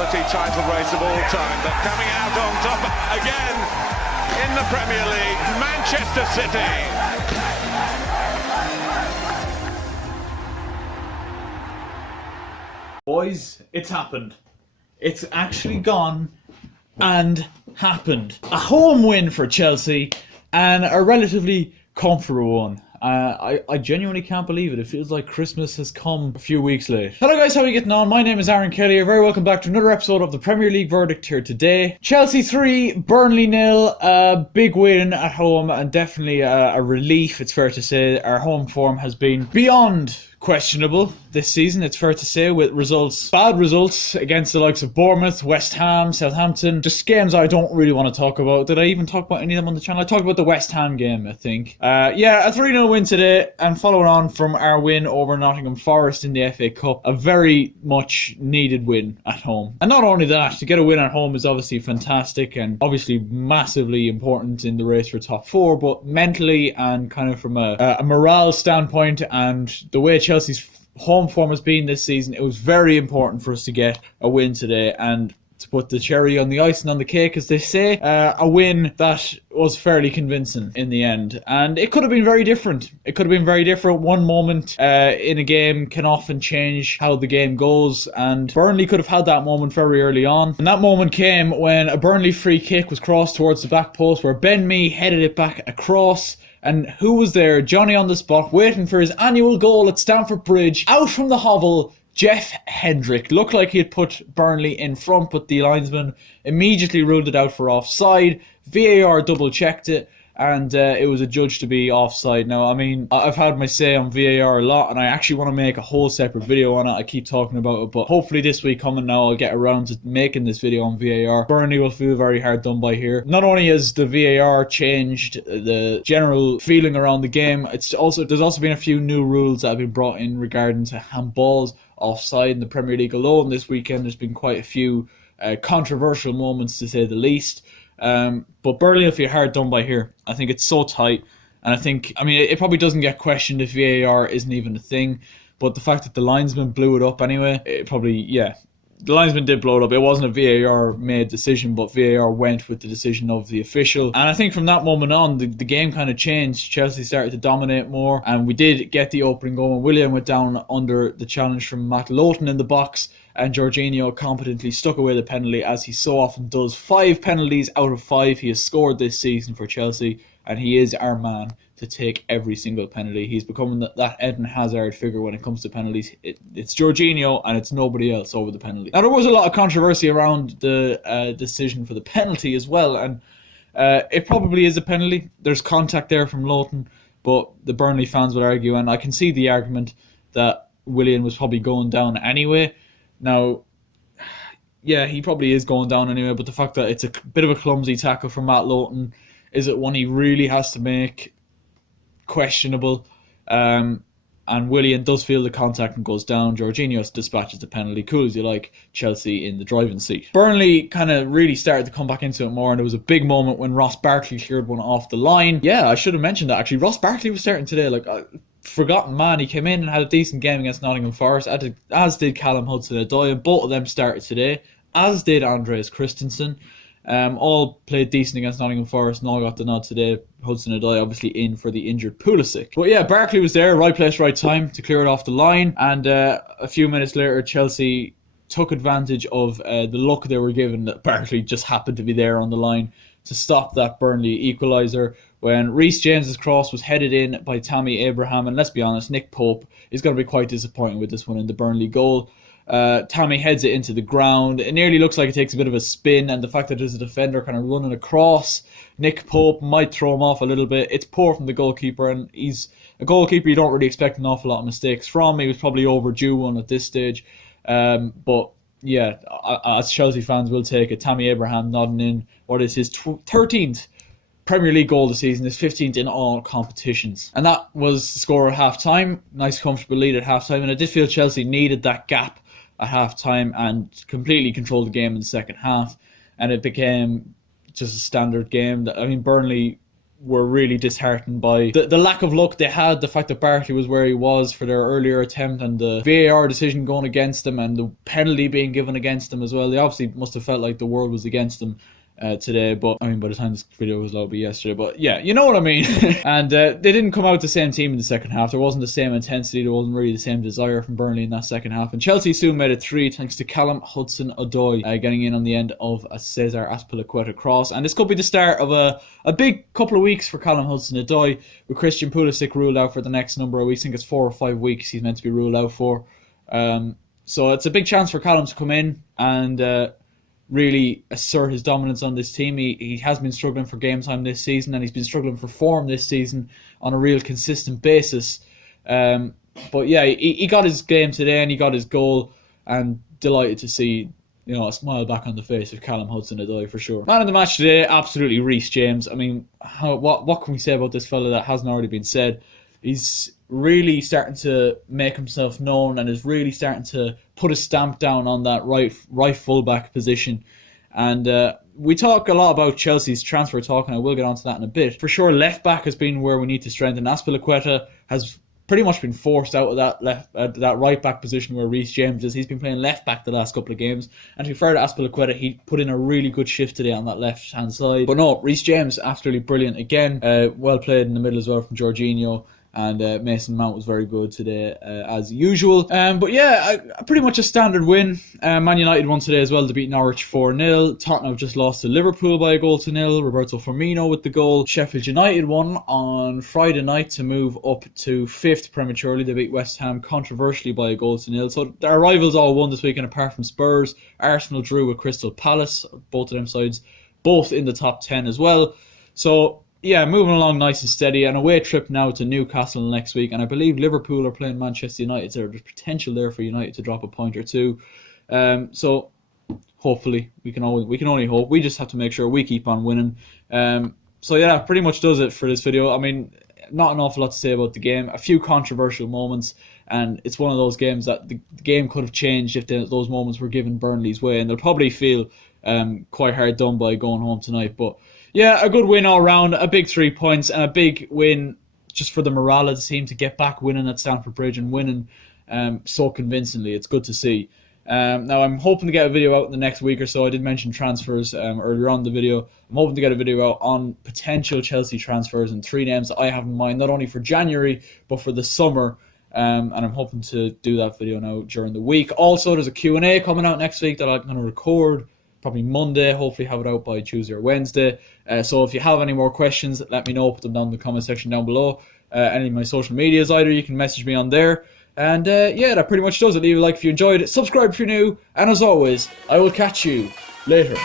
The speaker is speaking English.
quality title race of all time, but coming out on top again in the Premier League, Manchester City. Boys, it's happened. It's actually gone and happened. A home win for Chelsea and a relatively comfortable one. I genuinely can't believe it. It feels like Christmas has come a few weeks late. Hello guys, how are you getting on? My name is Aaron Kelly. You're very welcome back to another episode of the Premier League Verdict here today. Chelsea 3, Burnley 0. A big win at home and definitely a relief, it's fair to say. Our home form has been beyond questionable this season, it's fair to say, with bad results against the likes of Bournemouth, West Ham, Southampton, just games I don't really want to talk about. Did I even talk about any of them on the channel? I talked about the West Ham game, I think. A 3-0 win today, and following on from our win over Nottingham Forest in the FA Cup, a very much needed win at home. And not only that, to get a win at home is obviously fantastic and obviously massively important in the race for top 4, but mentally and kind of from a morale standpoint and the way Chelsea's home form has been this season, it was very important for us to get a win today, and to put the cherry on the icing on the cake, as they say, a win that was fairly convincing in the end. And it could have been very different. One moment in a game can often change how the game goes, and Burnley could have had that moment very early on. And that moment came when a Burnley free kick was crossed towards the back post, where Ben Mee headed it back across. And who was there? Johnny on the spot, waiting for his annual goal at Stamford Bridge. Out from the hovel, Jeff Hendrick. Looked like he had put Burnley in front, but the linesman immediately ruled it out for offside. VAR double-checked it, and it was adjudged to be offside. Now, I mean, I've had my say on VAR a lot, and I actually want to make a whole separate video on it. I keep talking about it, but hopefully this week coming now, I'll get around to making this video on VAR. Burnley will feel very hard done by here. Not only has the VAR changed the general feeling around the game, there's also been a few new rules that have been brought in regarding to handballs offside in the Premier League alone. This weekend there's been quite a few controversial moments, to say the least. But Burnley will feel hard done by here. I think it's so tight, and it probably doesn't get questioned if VAR isn't even a thing, but the fact that the linesman blew it up anyway, the linesman did blow it up. It wasn't a VAR made decision, but VAR went with the decision of the official. And I think from that moment on, the game kind of changed. Chelsea started to dominate more, and we did get the opening goal when Willian went down under the challenge from Matt Lowton in the box, and Jorginho competently stuck away the penalty, as he so often does. 5 penalties out of 5 he has scored this season for Chelsea, and he is our man to take every single penalty. He's becoming that Eden Hazard figure when it comes to penalties. It's Jorginho and it's nobody else over the penalty. Now, there was a lot of controversy around the decision for the penalty as well, and it probably is a penalty. There's contact there from Lowton, but the Burnley fans would argue, and I can see the argument, that Willian was probably going down anyway. Now, yeah, he probably is going down anyway, but the fact that it's a bit of a clumsy tackle from Matt Lowton, is it one he really has to make? Questionable. And Willian does feel the contact and goes down. Jorginho dispatches the penalty. Cool as you like. Chelsea in the driving seat. Burnley kind of really started to come back into it more, and there was a big moment when Ross Barkley cleared one off the line. Yeah, I should have mentioned that actually. Ross Barkley was starting today. Forgotten man. He came in and had a decent game against Nottingham Forest, as did Callum Hudson-ODOI, and both of them started today, as did Andreas Christensen. All played decent against Nottingham Forest and all got the nod today. Hudson-ODOI obviously in for the injured Pulisic. But yeah, Barkley was there, right place, right time to clear it off the line. And a few minutes later, Chelsea took advantage of the luck they were given that Barkley just happened to be there on the line to stop that Burnley equaliser, when Reece James's cross was headed in by Tammy Abraham. And let's be honest, Nick Pope is going to be quite disappointed with this one in the Burnley goal. Tammy heads it into the ground. It nearly looks like it takes a bit of a spin, and the fact that there's a defender kind of running across Nick Pope might throw him off a little bit. It's poor from the goalkeeper, and he's a goalkeeper you don't really expect an awful lot of mistakes from. He was probably overdue one at this stage. But yeah, as Chelsea fans will take it, Tammy Abraham nodding in what is his 13th Premier League goal this season, his 15th in all competitions. And that was the score at half-time. Nice comfortable lead at half-time, and I did feel Chelsea needed that gap at half-time and completely controlled the game in the second half, and it became just a standard game. Burnley were really disheartened by the lack of luck they had, the fact that Barkley was where he was for their earlier attempt, and the VAR decision going against them, and the penalty being given against them as well. They obviously must have felt like the world was against them today, but I mean, by the time this video was loaded, yesterday, but yeah, you know what I mean. And they didn't come out the same team in the second half. There wasn't the same intensity, there wasn't really the same desire from Burnley in that second half, and Chelsea soon made it 3 thanks to Callum Hudson-ODOI getting in on the end of a Cesar Azpilicueta cross. And this could be the start of a big couple of weeks for Callum Hudson-ODOI, with Christian Pulisic ruled out for the next number of weeks. I think it's 4 or 5 weeks he's meant to be ruled out for. So it's a big chance for Callum to come in and really assert his dominance on this team. He has been struggling for game time this season, and he's been struggling for form this season on a real consistent basis. But yeah, he got his game today and he got his goal, and delighted to see, you know, a smile back on the face of Callum Hudson-ODOI for sure. Man of the match today, absolutely Reece James. I mean, what can we say about this fella that hasn't already been said? He's really starting to make himself known and is really starting to put a stamp down on that right fullback position. And we talk a lot about Chelsea's transfer talk, and I will get onto that in a bit. For sure, left back has been where we need to strengthen. Azpilicueta has pretty much been forced out of that right back position where Reece James is. He's been playing left back the last couple of games, and to be fair to Azpilicueta, he put in a really good shift today on that left hand side. But no, Reece James absolutely brilliant again. Well played in the middle as well from Jorginho. And Mason Mount was very good today, as usual. But yeah, pretty much a standard win. Man United won today as well to beat Norwich 4-0. Tottenham just lost to Liverpool by 1-0. Roberto Firmino with the goal. Sheffield United won on Friday night to move up to 5th prematurely. They beat West Ham controversially by 1-0. So our rivals all won this weekend apart from Spurs. Arsenal drew with Crystal Palace. Both of them sides both in the top 10 as well. So yeah, moving along nice and steady. An away trip now to Newcastle next week, and I believe Liverpool are playing Manchester United, so there's potential there for United to drop a point or two. So hopefully we can only hope. We just have to make sure we keep on winning. So yeah, that pretty much does it for this video. I mean, not an awful lot to say about the game. A few controversial moments, and it's one of those games that the game could have changed if those moments were given Burnley's way, and they'll probably feel quite hard done by going home tonight. But yeah, a good win all round, a big 3 points, and a big win just for the morale of the team to get back winning at Stamford Bridge and winning so convincingly. It's good to see. Now, I'm hoping to get a video out in the next week or so. I did mention transfers earlier on in the video. I'm hoping to get a video out on potential Chelsea transfers and 3 names that I have in mind, not only for January, but for the summer. And I'm hoping to do that video now during the week. Also, there's a Q&A coming out next week that I'm going to record probably Monday, hopefully have it out by Tuesday or Wednesday. So if you have any more questions, let me know. Put them down in the comment section down below. Any of my social medias either, you can message me on there. And yeah, that pretty much does it. Leave a like if you enjoyed it. Subscribe if you're new. And as always, I will catch you later.